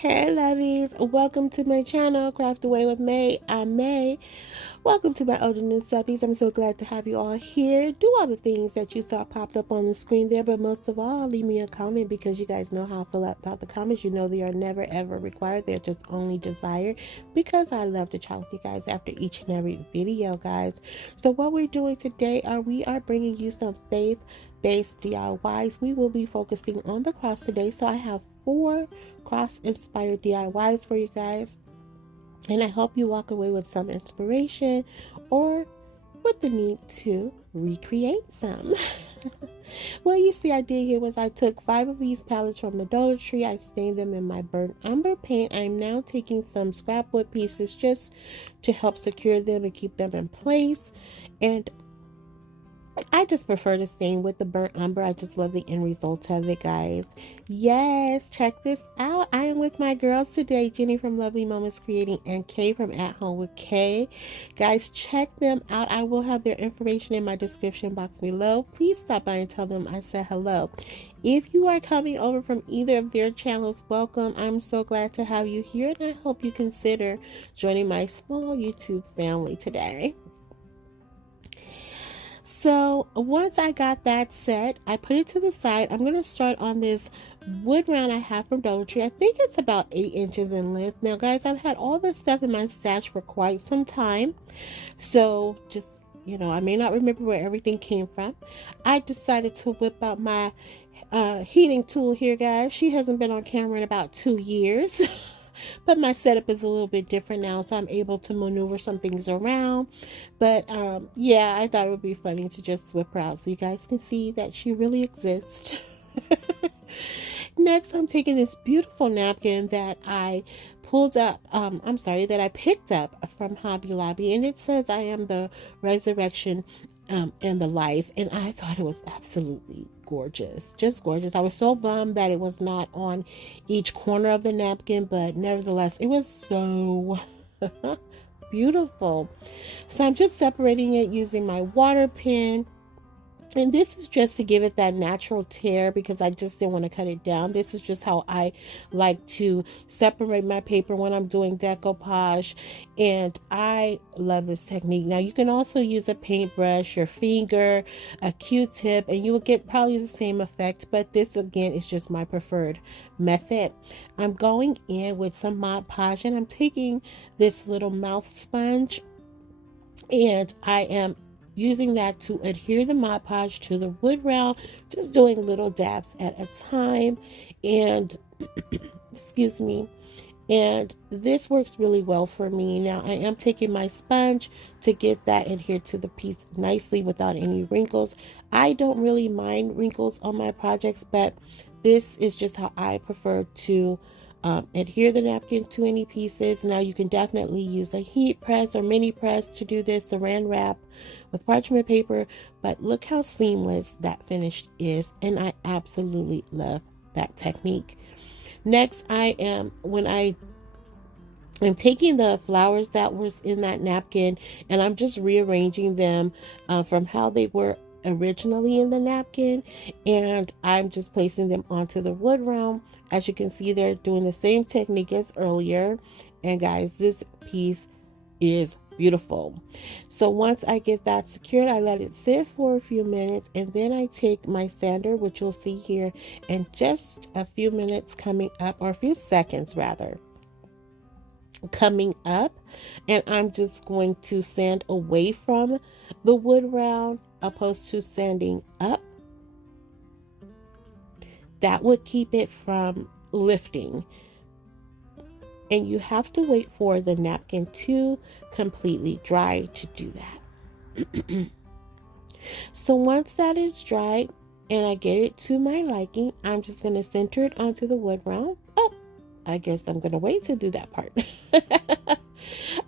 Hey lovies, welcome to my channel, Craft Away with May. I'm May. Welcome to my older new subbies. I'm so glad to have you all here. Do all the things that you saw popped up on the screen there, but most of all, leave me a comment because you guys know how I feel about the comments. You know they are never ever required. They're just only desired because I love to chat with you guys after each and every video, guys. So what we're doing today we are bringing you some faith-based DIYs. We will be focusing on the cross today. So I have 4 cross-inspired DIYs for you guys. And I hope you walk away with some inspiration or with the need to recreate some. What you see I did here was I took 5 of these palettes from the Dollar Tree. I stained them in my burnt umber paint. I'm now taking some scrap wood pieces just to help secure them and keep them in place. And I just prefer to stain with the burnt umber. I just love the end result of it, guys. Yes, check this out. I am with my girls today, Jenny from Lovely Moments Creating and Kay from At Home with Kay. Guys, check them out. I will have their information in my description box below. Please stop by and tell them I said hello. If you are coming over from either of their channels, welcome. I'm so glad to have you here, and I hope you consider joining my small YouTube family today. So once I got that set, I put it to the side. I'm going to start on this wood round I have from Dollar Tree. I think it's about 8 inches in length. Now guys, I've had all this stuff in my stash for quite some time. So just, I may not remember where everything came from. I decided to whip out my heating tool here, guys. She hasn't been on camera in about 2 years. But my setup is a little bit different now, so I'm able to maneuver some things around. But yeah, I thought it would be funny to just whip her out so you guys can see that she really exists. Next, I'm taking this beautiful napkin that I that I picked up from Hobby Lobby, and it says I am the resurrection and the life, and I thought it was absolutely gorgeous, just gorgeous. I was so bummed that it was not on each corner of the napkin, but nevertheless it was so beautiful. So I'm just separating it using my water pen, and this is just to give it that natural tear because I just didn't want to cut it down. This is just how I like to separate my paper when I'm doing decoupage, and I love this technique. Now you can also use a paintbrush, your finger, a Q-tip, and you will get probably the same effect, but this again is just my preferred method. I'm going in with some Mod Podge, and I'm taking this little mouth sponge, and I am using that to adhere the Mod Podge to the wood round, just doing little dabs at a time. And excuse me, and this works really well for me. Now I am taking my sponge to get that adhered to the piece nicely without any wrinkles. I don't really mind wrinkles on my projects, but this is just how I prefer to adhere the napkin to any pieces. Now you can definitely use a heat press or mini press to do this, saran wrap with parchment paper, but look how seamless that finish is, and I absolutely love that technique. Next, when I am taking the flowers that was in that napkin, and I'm just rearranging them from how they were originally in the napkin, and I'm just placing them onto the wood round. As you can see, they're doing the same technique as earlier, and guys, this piece is beautiful. So once I get that secured, I let it sit for a few minutes, and then I take my sander, which you'll see here in just a few minutes coming up, or a few seconds rather, coming up, and I'm just going to sand away from the wood round opposed to sanding up. That would keep it from lifting, and you have to wait for the napkin to completely dry to do that. So once that is dried and I get it to my liking, I'm just going to center it onto the wood round. Oh, I guess I'm going to wait to do that part.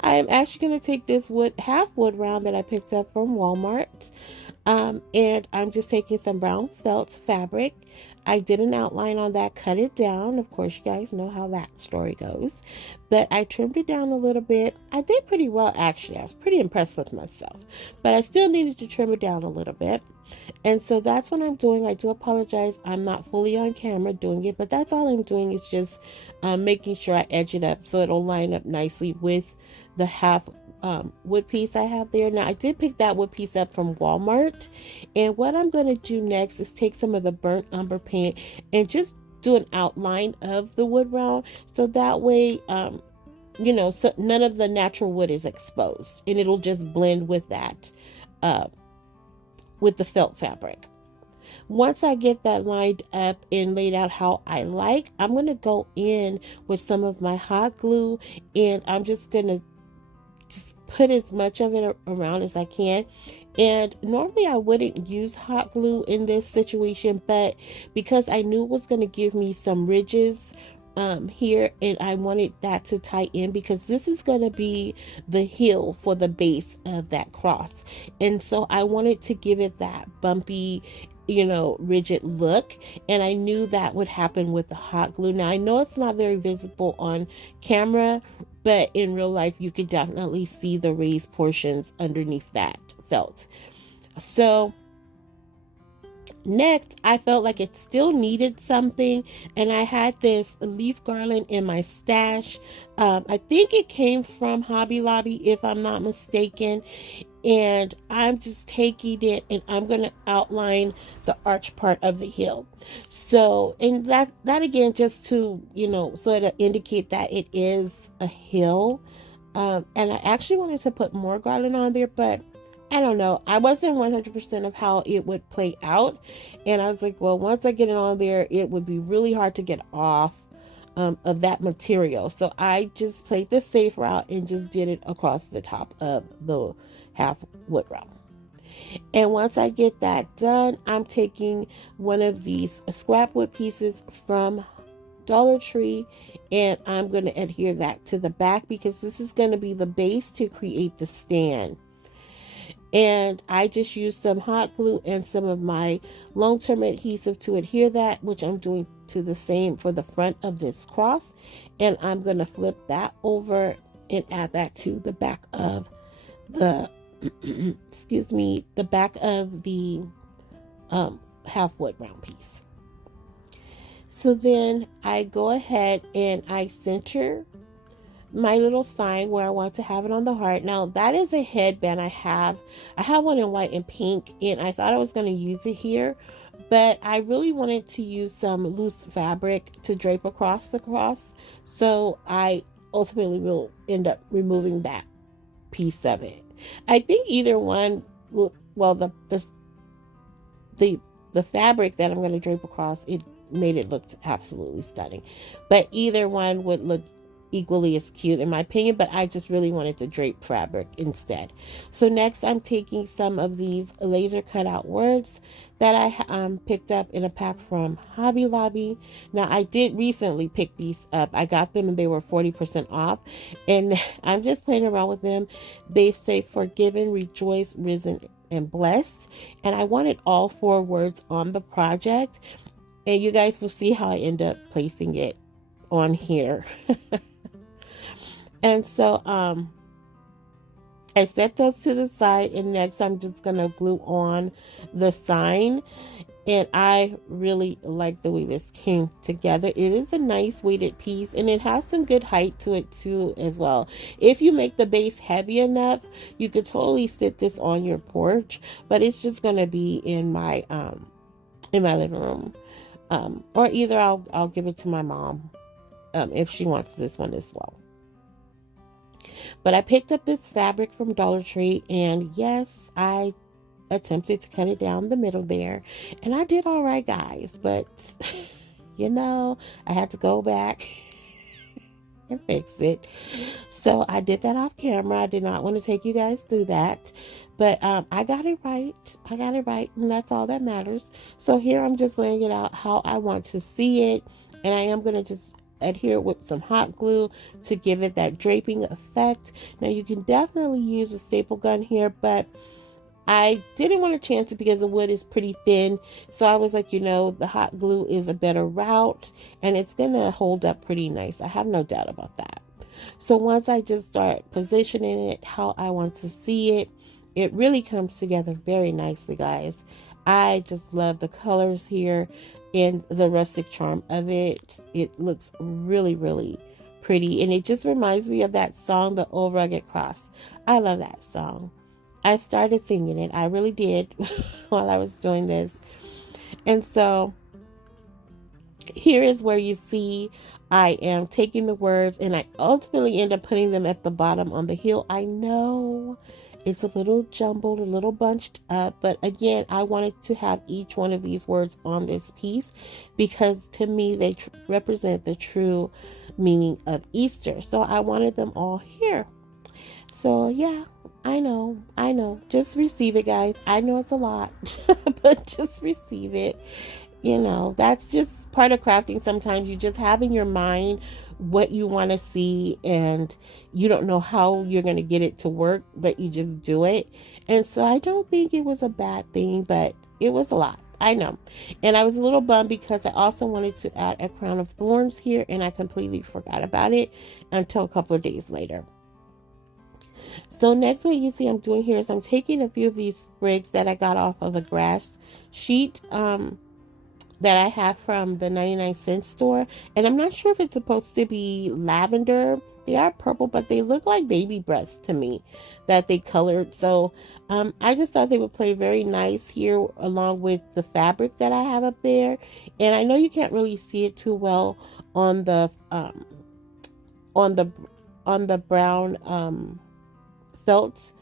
I am actually going to take this half wood round that I picked up from Walmart, and I'm just taking some brown felt fabric. I did an outline on that, cut it down. Of course, you guys know how that story goes. But I trimmed it down a little bit. I did pretty well, actually. I was pretty impressed with myself. But I still needed to trim it down a little bit. And so that's what I'm doing. I do apologize. I'm not fully on camera doing it, but that's all I'm doing is just making sure I edge it up so it'll line up nicely with the half wood piece I have there. Now I did pick that wood piece up from Walmart, and what I'm going to do next is take some of the burnt umber paint and just do an outline of the wood round, so that way so none of the natural wood is exposed, and it'll just blend with that with the felt fabric. Once I get that lined up and laid out how I like, I'm going to go in with some of my hot glue, and I'm just going to put as much of it around as I can. And normally I wouldn't use hot glue in this situation, but because I knew it was going to give me some ridges here, and I wanted that to tie in because this is going to be the heel for the base of that cross, and so I wanted to give it that bumpy, rigid look, and I knew that would happen with the hot glue. Now I know it's not very visible on camera, but in real life you could definitely see the raised portions underneath that felt. So next, I felt like it still needed something, and I had this leaf garland in my stash. I think it came from Hobby Lobby, if I'm not mistaken, and I'm just taking it and I'm going to outline the arch part of the heel. So, and that again, just to, sort of indicate that it is a heel. And I actually wanted to put more garland on there, but I don't know. I wasn't 100% of how it would play out. And I was like, well, once I get it on there, it would be really hard to get off of that material. So I just played the safe route and just did it across the top of the half wood round. And once I get that done, I'm taking one of these scrap wood pieces from Dollar Tree, and I'm going to adhere that to the back because this is going to be the base to create the stand. And I just used some hot glue and some of my long-term adhesive to adhere that, which I'm doing to the same for the front of this cross. And I'm going to flip that over and add that to the back of the excuse me, the back of the half wood round piece. So then I go ahead and I center my little sign where I want to have it on the heart. Now that is a headband I have one in white and pink, and I thought I was going to use it here, but I really wanted to use some loose fabric to drape across the cross, so I ultimately will end up removing that piece of it. I think either one, well, the fabric that I'm going to drape across, it made it look absolutely stunning, but either one would look equally as cute in my opinion, but I just really wanted the drape fabric instead. So next I'm taking some of these laser cut out words that I picked up in a pack from Hobby Lobby. Now I did recently pick these up. I got them and they were 40% off, and I'm just playing around with them. They say forgiven, rejoice, risen, and blessed, and I wanted all 4 words on the project, and you guys will see how I end up placing it on here. And so I set those to the side, and next I'm just gonna glue on the sign, and I really like the way this came together. It is a nice weighted piece, and it has some good height to it too as well. If you make the base heavy enough, you could totally sit this on your porch, but it's just gonna be in my living room, or either I'll give it to my mom if she wants this one as well. But I picked up this fabric from Dollar Tree, and yes, I attempted to cut it down the middle there, and I did all right, guys, but I had to go back and fix it. So I did that off camera. I did not want to take you guys through that, but I got it right. And that's all that matters. So here I'm just laying it out how I want to see it, and I am going to just adhere with some hot glue to give it that draping effect. Now you can definitely use a staple gun here, but I didn't want to chance it because the wood is pretty thin. So I was like, the hot glue is a better route and it's going to hold up pretty nice. I have no doubt about that. So once I just start positioning it how I want to see it, it really comes together very nicely, guys. I just love the colors here and the rustic charm of it. It looks really, really pretty. And it just reminds me of that song, The Old Rugged Cross. I love that song. I started singing it. I really did while I was doing this. And so here is where you see I am taking the words and I ultimately end up putting them at the bottom on the heel. I know it's a little jumbled, a little bunched up, but again, I wanted to have each one of these words on this piece because to me, they represent the true meaning of Easter. So I wanted them all here. So yeah, I know. Just receive it, guys. I know it's a lot, but just receive it. That's just part of crafting. Sometimes you just have in your mind what you want to see and you don't know how you're going to get it to work, but you just do it. And so I don't think it was a bad thing, but it was a lot. I know. And I was a little bummed because I also wanted to add a crown of thorns here and I completely forgot about it until a couple of days later. So next what you see I'm doing here is I'm taking a few of these sprigs that I got off of a grass sheet that I have from the 99-cent store. And I'm not sure if it's supposed to be lavender. They are purple, but they look like baby breaths to me that they colored. So I just thought they would play very nice here along with the fabric that I have up there. And I know you can't really see it too well on the brown felt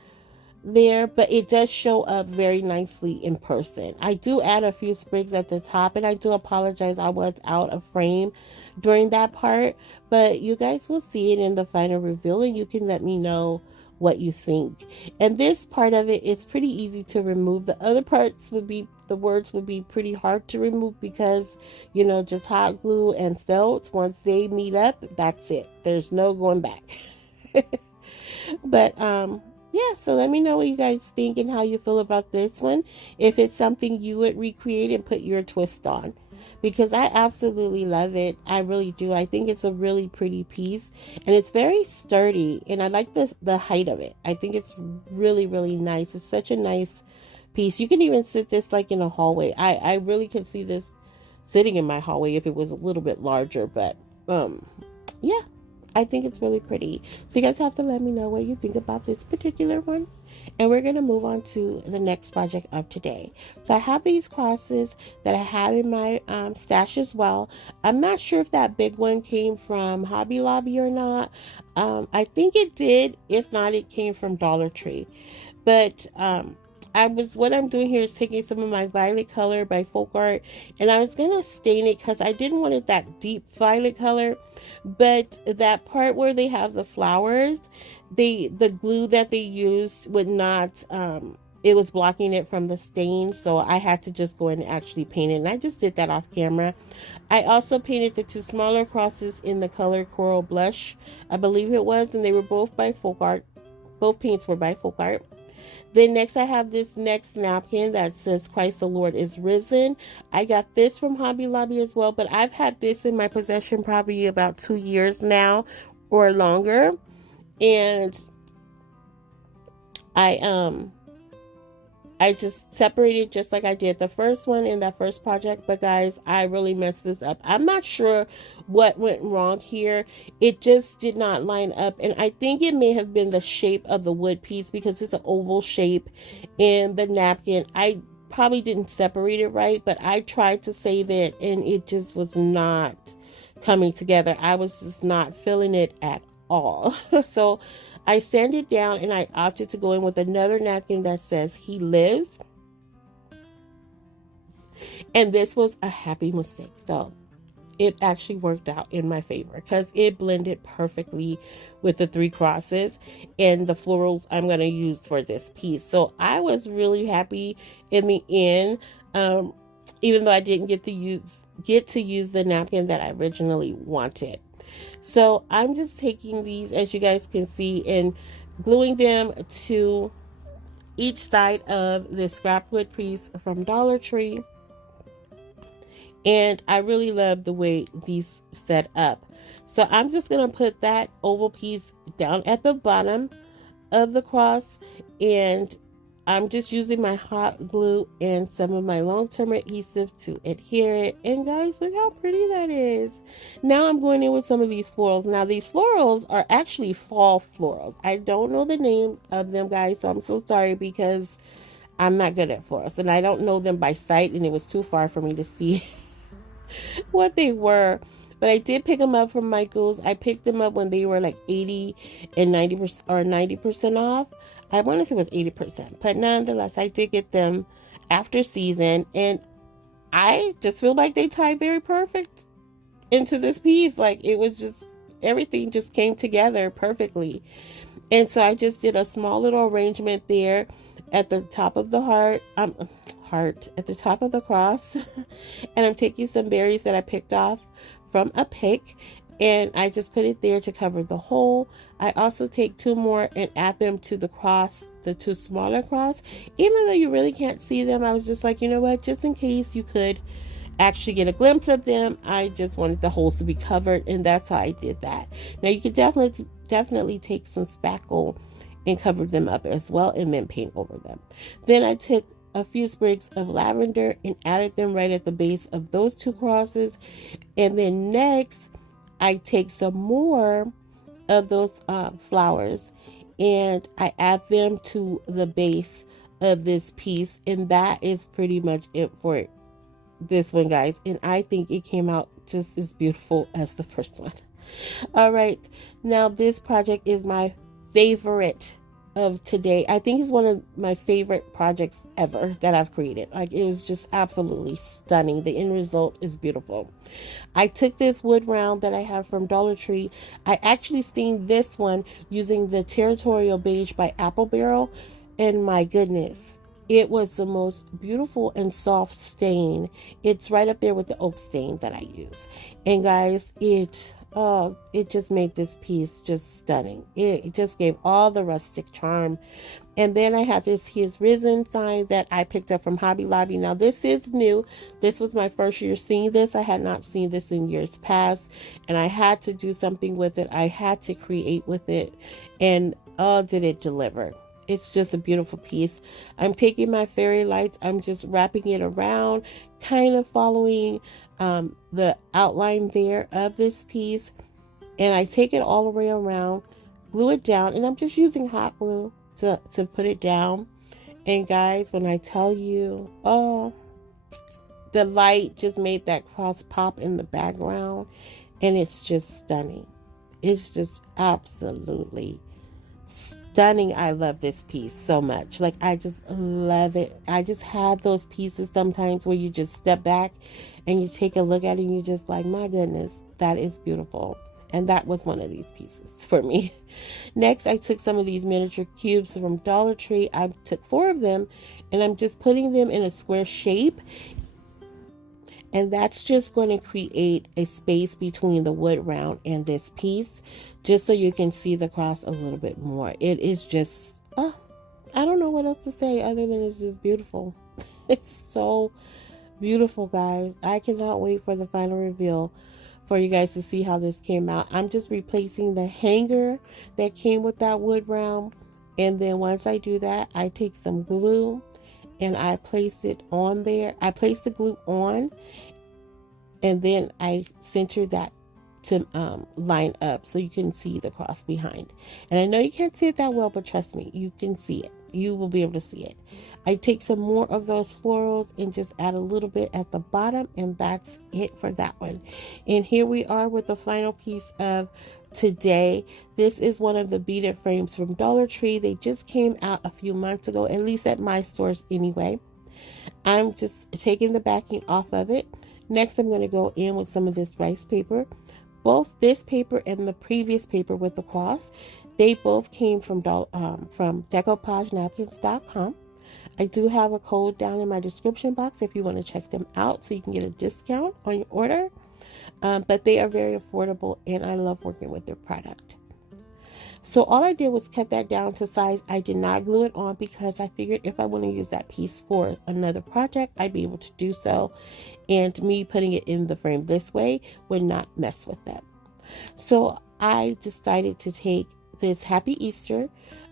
there, but it does show up very nicely in person. I do add a few sprigs at the top, and I do apologize I was out of frame during that part, but you guys will see it in the final reveal and you can let me know what you think. And this part of it is pretty easy to remove. The other parts would be, the words would be pretty hard to remove because just hot glue and felt, once they meet up, that's it, there's no going back. But yeah, so let me know what you guys think and how you feel about this one. If it's something you would recreate and put your twist on, because I absolutely love it. I really do. I think it's a really pretty piece and it's very sturdy and I like the height of it. I think it's really, really nice. It's such a nice piece. You can even sit this like in a hallway. I really could see this sitting in my hallway if it was a little bit larger, but yeah, I think it's really pretty. So you guys have to let me know what you think about this particular one. And we're going to move on to the next project of today. So I have these crosses that I have in my stash as well. I'm not sure if that big one came from Hobby Lobby or not. I think it did. If not, it came from Dollar Tree. But what I'm doing here is taking some of my violet color by Folk Art, and I was gonna stain it because I didn't want it that deep violet color, but that part where they have the flowers, the glue that they used would not, it was blocking it from the stain, so I had to just go in and actually paint it, and I just did that off camera. I also painted the two smaller crosses in the color Coral Blush, I believe it was, and they were both by Folk Art. Both paints were by Folk Art. Then next I have this next napkin that says Christ the Lord is risen. I got this from Hobby Lobby as well, but I've had this in my possession probably about 2 years now or longer. And I just separated just like I did the first one in that first project. But guys, I really messed this up. I'm not sure what went wrong here. It just did not line up. And I think it may have been the shape of the wood piece because it's an oval shape. And the napkin, I probably didn't separate it right, but I tried to save it and it just was not coming together. I was just not feeling it at all. So I sanded down and I opted to go in with another napkin that says He Lives. And this was a happy mistake. So it actually worked out in my favor because it blended perfectly with the three crosses and the florals I'm going to use for this piece. So I was really happy in the end, even though I didn't get to use the napkin that I originally wanted. So I'm just taking these, as you guys can see, and gluing them to each side of this scrap wood piece from Dollar Tree. And I really love the way these set up. So I'm just going to put that oval piece down at the bottom of the cross, and I'm just using my hot glue and some of my long-term adhesive to adhere it. And guys, look how pretty that is. Now I'm going in with some of these florals. Now these florals are actually fall florals. I don't know the name of them, guys, so I'm so sorry, because I'm not good at florals and I don't know them by sight, and it was too far for me to see what they were. But I did pick them up from Michael's. I picked them up when they were like 80 and 90% or 90% off. I want to say it was 80%, but nonetheless, I did get them after season, and I just feel like they tied very perfect into this piece. Like, it was just, everything just came together perfectly. And so I just did a small little arrangement there at the top of the heart at the top of the cross. And I'm taking some berries that I picked off from a pick, and I just put it there to cover the hole. I also take 2 more and add them to the cross, the 2 smaller cross. Even though you really can't see them, I was just like, you know what, just in case you could actually get a glimpse of them, I just wanted the holes to be covered, and that's how I did that. Now you could definitely take some spackle and cover them up as well, and then paint over them. Then I took a few sprigs of lavender and added them right at the base of those 2 crosses. And then next, I take some more of those flowers and I add them to the base of this piece. And that is pretty much it for this one, guys. And I think it came out just as beautiful as the first one. All right, now this project is my favorite of today. I think it's one of my favorite projects ever that I've created. Like, it was just absolutely stunning. The end result is beautiful. I took this wood round that I have from Dollar Tree. I actually stained this one using the Territorial Beige by Apple Barrel, and my goodness, it was the most beautiful and soft stain. It's right up there with the oak stain that I use. And guys, it just made this piece just stunning. It just gave all the rustic charm. And then I had this His Risen sign that I picked up from Hobby Lobby. Now this is new. This was my first year seeing this. I had not seen this in years past, and I had to do something with it. I had to create with it, and did it deliver. It's just a beautiful piece. I'm taking my fairy lights, I'm just wrapping it around, kind of following the outline there of this piece, and I take it all the way around, glue it down, and I'm just using hot glue to put it down. And guys, when I tell you, the light just made that cross pop in the background, and it's just stunning. It's just absolutely stunning. I love this piece so much. Like, I just love it. I just have those pieces sometimes where you just step back and you take a look at it and you're just like, my goodness, that is beautiful. And that was one of these pieces for me. Next, I took some of these miniature cubes from Dollar Tree. I took 4 of them, and I'm just putting them in a square shape. And that's just going to create a space between the wood round and this piece, just so you can see the cross a little bit more. It is just, I don't know what else to say other than it's just beautiful. It's so beautiful, guys. I cannot wait for the final reveal for you guys to see how this came out. I'm just replacing the hanger that came with that wood round. And then once I do that, I take some glue and I place it on there. I place the glue on, and then I center that to line up so you can see the cross behind. And I know you can't see it that well, but trust me, you can see it. You will be able to see it. I take some more of those florals and just add a little bit at the bottom, and that's it for that one. And here we are with the final piece of today. This is one of the beaded frames from Dollar Tree. They just came out a few months ago, at least at my stores anyway. I'm just taking the backing off of it. Next, I'm going to go in with some of this rice paper. Both this paper and the previous paper with the cross, they both came from DecoupageNapkins.com. I do have a code down in my description box if you want to check them out so you can get a discount on your order. But they are very affordable, and I love working with their product. So all I did was cut that down to size. I did not glue it on because I figured if I want to use that piece for another project, I'd be able to do so. And me putting it in the frame this way would not mess with that. So I decided to take this Happy Easter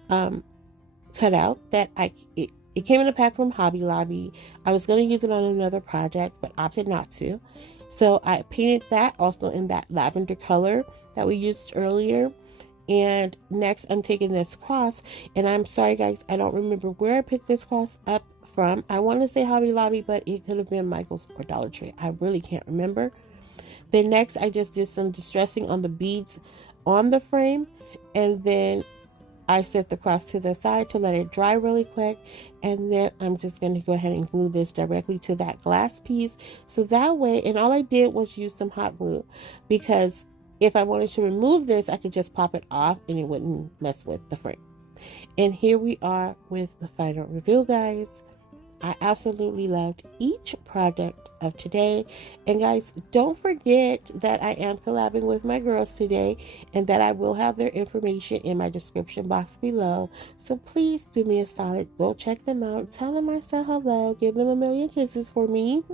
cutout that it came in a pack from Hobby Lobby. I was going to use it on another project, but opted not to. So I painted that also in that lavender color that we used earlier. And next I'm taking this cross, and I'm sorry guys, I don't remember where I picked this cross up from. I want to say Hobby Lobby, but it could have been Michael's or Dollar Tree. I really can't remember. Then next I just did some distressing on the beads on the frame, and then I set the cross to the side to let it dry really quick, and then I'm just going to go ahead and glue this directly to that glass piece. So that way, and all I did was use some hot glue, because if I wanted to remove this, I could just pop it off and it wouldn't mess with the frame. And here we are with the final reveal, guys. I absolutely loved each project of today. And guys, don't forget that I am collabing with my girls today, and that I will have their information in my description box below. So please do me a solid, go check them out, tell them I said hello, give them a million kisses for me.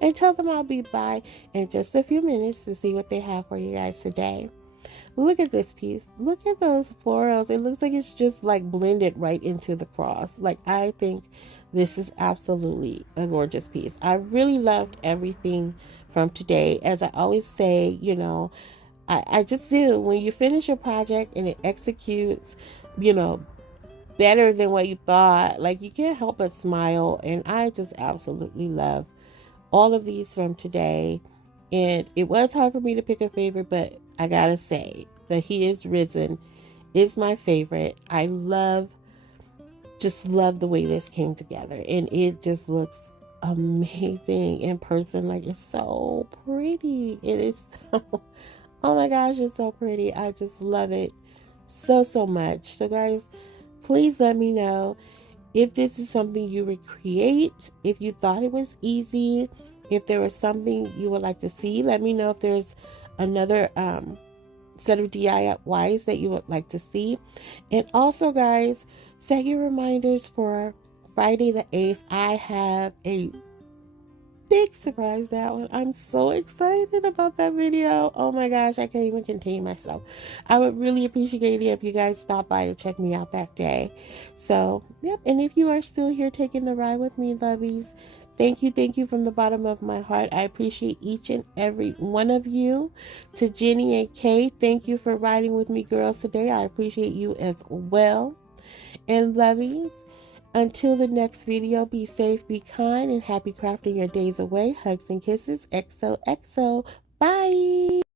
And tell them I'll be by in just a few minutes to see what they have for you guys today. Look at this piece. Look at those florals. It looks like it's just like blended right into the cross. Like, I think this is absolutely a gorgeous piece. I really loved everything from today. As I always say, you know, I just do. When you finish a project and it executes, you know, better than what you thought, like, you can't help but smile. And I just absolutely love all of these from today. And it was hard for me to pick a favorite, but I gotta say, the He Is Risen is my favorite. I just love the way this came together, and it just looks amazing in person. Like, it's so pretty. It is so, oh my gosh, it's so pretty. I just love it so much. So guys, please let me know if this is something you recreate, if you thought it was easy, if there was something you would like to see. Let me know if there's another set of DIYs that you would like to see. And also guys, set your reminders for Friday the 8th. I have a big surprise that one. I'm so excited about that video. Oh my gosh, I can't even contain myself. I would really appreciate it if you guys stop by to check me out that day. So yep, and if you are still here taking the ride with me, lovies, thank you from the bottom of my heart. I appreciate each and every one of you. To Jenny and Kay, thank you for riding with me, girls, today. I appreciate you as well. And lovies, until the next video, be safe, be kind, and happy crafting your days away. Hugs and kisses. XOXO. Bye.